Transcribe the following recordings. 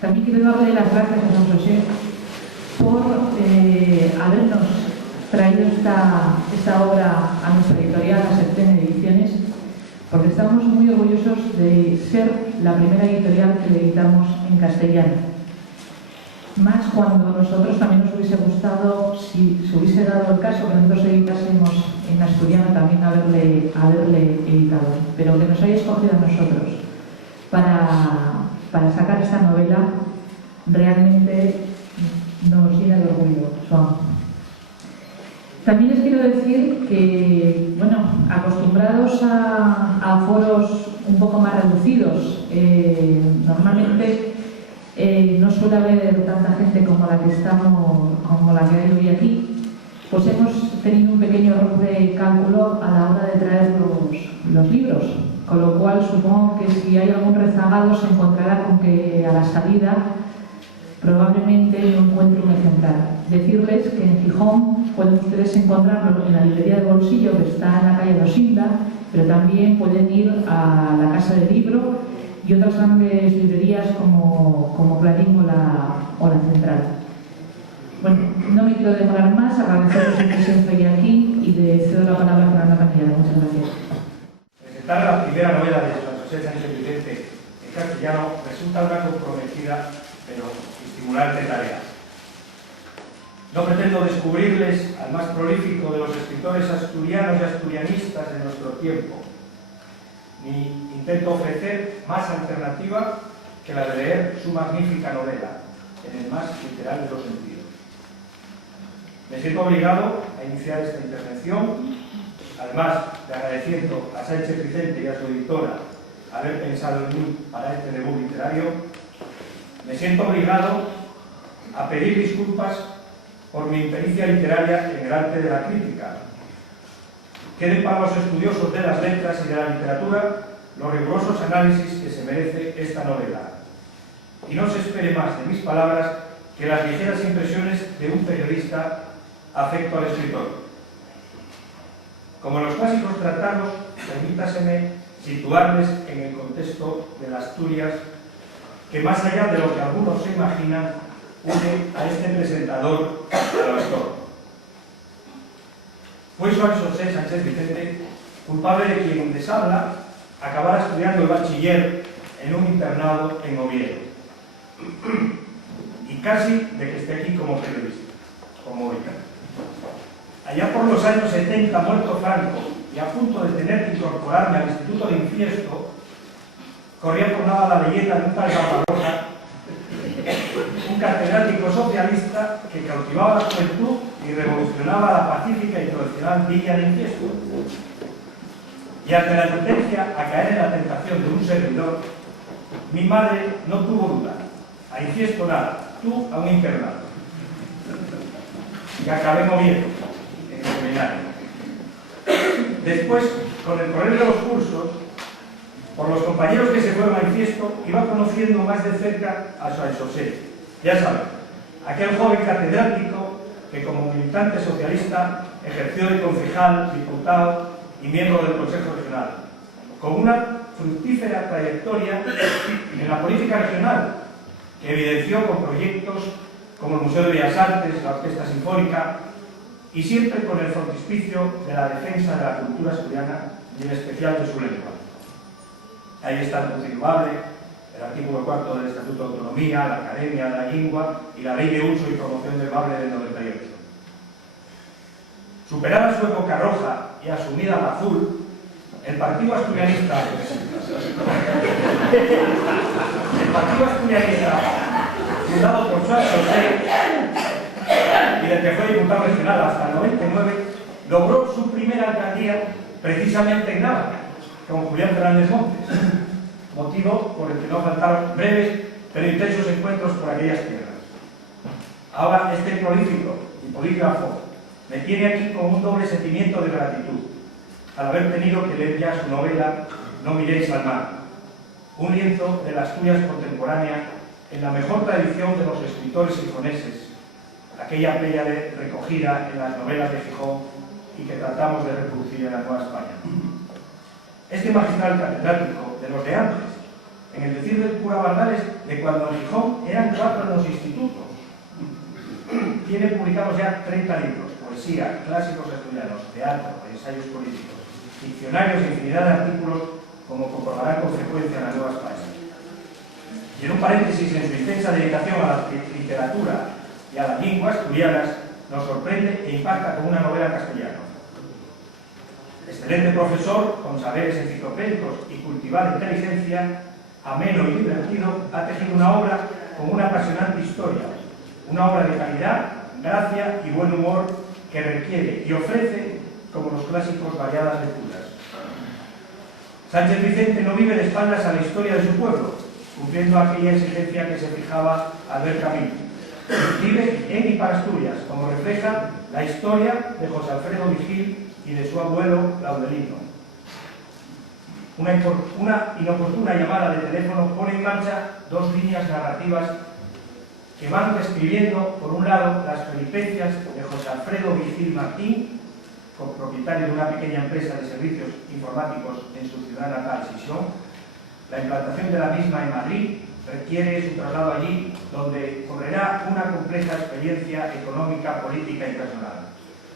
También quiero darle las gracias a San José por habernos traído esta obra a nuestra editorial, a Septen Ediciones, porque estamos muy orgullosos de ser la primera editorial que le editamos en castellano. Más cuando a nosotros también nos hubiese gustado, si se hubiese dado el caso que nosotros editásemos en asturiano, también haberle editado. Pero que nos haya escogido a nosotros para sacar esta novela realmente nos llena de orgullo, Joan. También les quiero decir que, bueno, acostumbrados a foros un poco más reducidos, normalmente no suele haber tanta gente como la que hay hoy aquí, pues hemos tenido un pequeño error de cálculo a la hora de traer los libros, con lo cual supongo que si hay algún rezagado se encontrará con que a la salida probablemente no encuentre un ejemplar. Decirles que en Gijón pueden ustedes encontrarlo en la librería de bolsillo que está en la calle Rosinda, pero también pueden ir a la Casa del Libro y otras grandes librerías como Clarín o la Central. Bueno, no me quiero demorar más, agradecerles su presencia hoy aquí y le cedo la palabra a Fernando Canillado. Muchas gracias. Presentar la primera novela de San José Sánchez Vicente en castellano resulta una comprometida pero estimulante tarea. No pretendo descubrirles al más prolífico de los escritores asturianos y asturianistas de nuestro tiempo, ni intento ofrecer más alternativa que la de leer su magnífica novela, en el más literal de los sentidos. Me siento obligado a iniciar esta intervención, además de agradeciendo a Sánchez Vicente y a su editora haber pensado en mí para este debut literario, me siento obligado a pedir disculpas por mi impericia literaria en el arte de la crítica. Queden para los estudiosos de las letras y de la literatura los rigurosos análisis que se merece esta novela. Y no se espere más de mis palabras que las ligeras impresiones de un periodista afecto al escritor. Como en los clásicos tratados, permítaseme situarles en el contexto de las Asturias que, más allá de lo que algunos se imaginan, une a este presentador al autor. Fue Joan José Sánchez Vicente culpable de quien les habla acabara estudiando el bachiller en un internado en Oviedo. Y casi de que esté aquí como periodista, como hoy. Allá por los años 70, muerto Franco, y a punto de tener que incorporarme al Instituto de Infiesto, corría por nada la leyenda de un tal Barbaroja, un catedrático socialista que cautivaba la juventud y revolucionaba la pacífica y tradicional villa de Infiesto. Y ante la tendencia a caer en la tentación de un servidor, mi madre no tuvo duda. A Infiesto nada, tú a un internado. Y acabé moviendo en el seminario. Después, con el correr de los cursos, por los compañeros que se fueron a Infiesto, iba conociendo más de cerca a Joan José. Ya saben, aquel joven catedrático que como militante socialista ejerció de concejal, diputado y miembro del Consejo Regional, con una fructífera trayectoria en la política regional, que evidenció con proyectos como el Museo de Bellas Artes, la Orquesta Sinfónica, y siempre con el frontispicio de la defensa de la cultura asturiana y en especial de su lengua. Ahí está el continuable, el artículo 4 del Estatuto de Autonomía, la Academia de la Lengua y la Ley de Uso y Promoción del Bable del 98. Superada su época roja y asumida la azul, el Partido Asturianista, fundado por Joan José y del que fue diputado regional hasta el 99, logró su primera alcaldía precisamente en Návarra, con Julián Fernández Montes, motivo por el que no faltaron breves pero intensos encuentros por aquellas tierras. Ahora este prolífico y polígrafo me tiene aquí con un doble sentimiento de gratitud, al haber tenido que leer ya su novela No miréis al mar, un lienzo de la Asturias contemporánea en la mejor tradición de los escritores gijoneses, aquella pléyade recogida en las novelas de Gijón y que tratamos de reproducir en la Nueva España. Este magistral catedrático de los de antes, en el decir del cura Bardales de cuando en Gijón eran 4 en los institutos. Tiene publicados ya 30 libros, poesía, clásicos asturianos, teatro, ensayos políticos, diccionarios e infinidad de artículos, como comprobarán con frecuencia en la Nueva España. Y en un paréntesis, en su intensa dedicación a la literatura y a las lenguas asturianas, nos sorprende e impacta con una novela en castellano. Excelente profesor, con saberes enciclopédicos y cultivada inteligencia, ameno y divertido, ha tejido una obra con una apasionante historia, una obra de calidad, gracia y buen humor que requiere y ofrece, como los clásicos, variadas lecturas. Sánchez Vicente no vive de espaldas a la historia de su pueblo, cumpliendo aquella exigencia que se fijaba Albert Camus. Vive en y para Asturias, como refleja la historia de José Alfredo Vigil y de su abuelo Laudelino. Una inoportuna llamada de teléfono pone en marcha 2 líneas narrativas que van describiendo, por un lado, las peripecias de José Alfredo Vigil Martín, copropietario de una pequeña empresa de servicios informáticos en su ciudad natal, Sisión. La implantación de la misma en Madrid requiere su traslado allí, donde correrá una compleja experiencia económica, política y personal.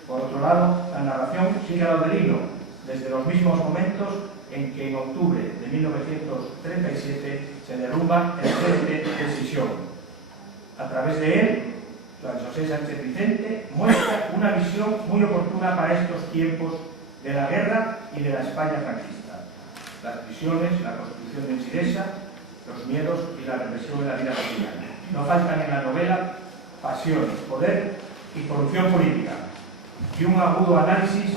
Por otro lado, la narración sigue a Laudelino, desde los mismos momentos en que en octubre de 1937 se derrumba el frente de Sisión. A través de él, Juan José Sánchez Vicente muestra una visión muy oportuna para estos tiempos de la guerra y de la España franquista. Las prisiones, la construcción de Ensidesa, los miedos y la represión de la vida cotidiana. No faltan en la novela pasión, poder y corrupción política, y un agudo análisis,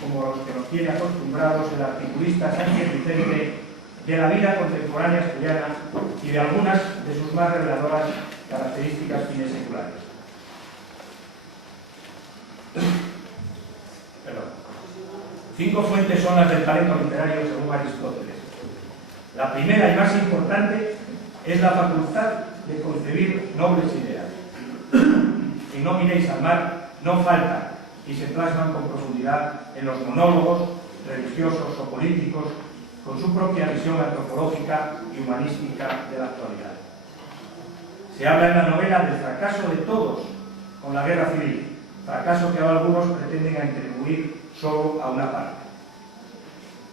como los que nos tiene acostumbrados el articulista Sánchez Vicente, de la vida contemporánea asturiana y de algunas de sus más reveladoras características fines seculares. Perdón. 5 fuentes son las del talento literario según Aristóteles. La primera y más importante es la facultad de concebir nobles ideas. En No miréis al mar no faltan y se plasman con profundidad en los monólogos religiosos o políticos, con su propia visión antropológica y humanística de la actualidad. Se habla en la novela del fracaso de todos con la guerra civil, fracaso que ahora algunos pretenden atribuir solo a una parte.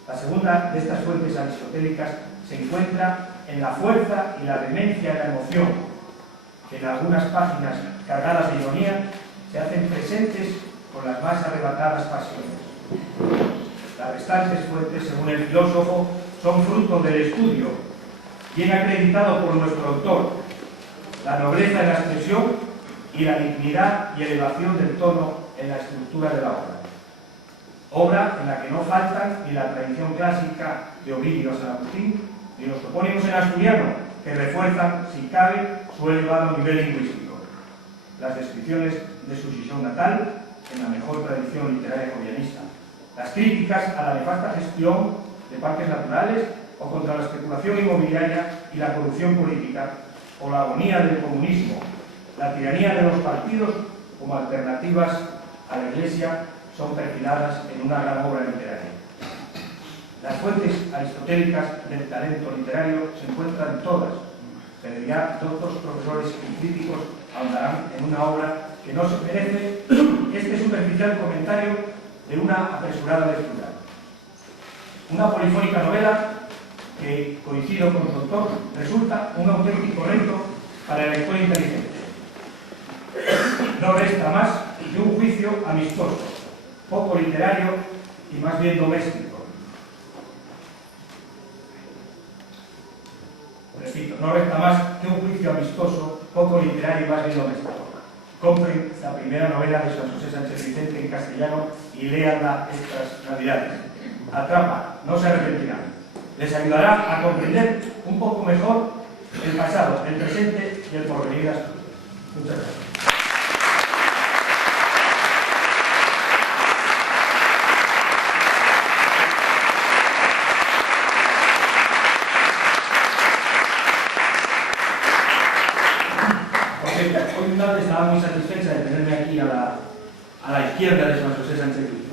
La segunda de estas fuentes aristotélicas se encuentra en la fuerza y la vehemencia de la emoción, que en algunas páginas cargadas de ironía se hacen presentes con las más arrebatadas pasiones. Las restantes fuentes, según el filósofo, son fruto del estudio, bien acreditado por nuestro autor, la nobleza en la expresión y la dignidad y elevación del tono en la estructura de la obra. Obra en la que no faltan ni la tradición clásica de Ovidio a San Agustín, ni los topónimos en asturiano, que refuerzan, si cabe, su elevado nivel lingüístico. Las descripciones de su Sisión natal, en la mejor tradición literaria jovianista. Las críticas a la nefasta gestión de parques naturales o contra la especulación inmobiliaria y la corrupción política, o la agonía del comunismo, la tiranía de los partidos como alternativas a la Iglesia, son perfiladas en una gran obra literaria. Las fuentes aristotélicas del talento literario se encuentran todas, pero ya otros profesores y críticos ahondarán en una obra que no se merece este superficial comentario de una apresurada lectura. Una polifónica novela que, coincido con su autor, resulta un auténtico reto para el lector inteligente. No resta más que un juicio amistoso, poco literario y más bien doméstico. Repito, no resta más que un juicio amistoso, poco literario y más bien doméstico. Compren la primera novela de Juan José Sánchez Vicente en castellano y léanla estas navidades. Atrapa, no se arrepentirán. Les ayudará a comprender un poco mejor el pasado, el presente y el porvenir de Asturias. Muchas gracias. Hoy una tarde estaba muy satisfecha de tenerme aquí a la izquierda de Juan José Sánchez Vicente.